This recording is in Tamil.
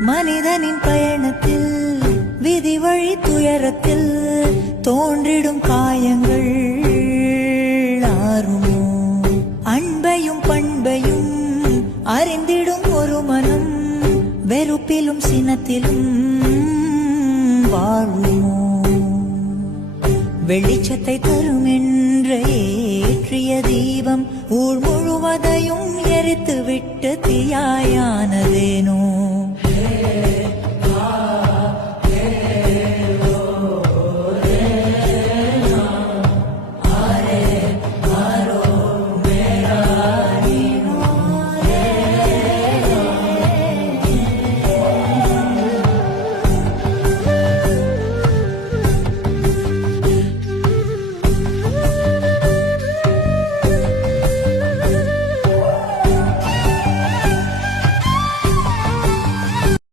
மனிதனின் பயணத்தில் விதி வழி துயரத்தில் தோன்றிடும் காயங்கள் ஆறுமோ? அன்பையும் பண்பையும் அறிந்திடும் ஒரு மனம் வெறுப்பிலும் சினத்திலும் வாழுமோ? வெளிச்சத்தை தரும் என்று ஏற்றிய தீபம் ஊர் முழுவதையும் எரித்து விட்டு தீயாயானதேனோ?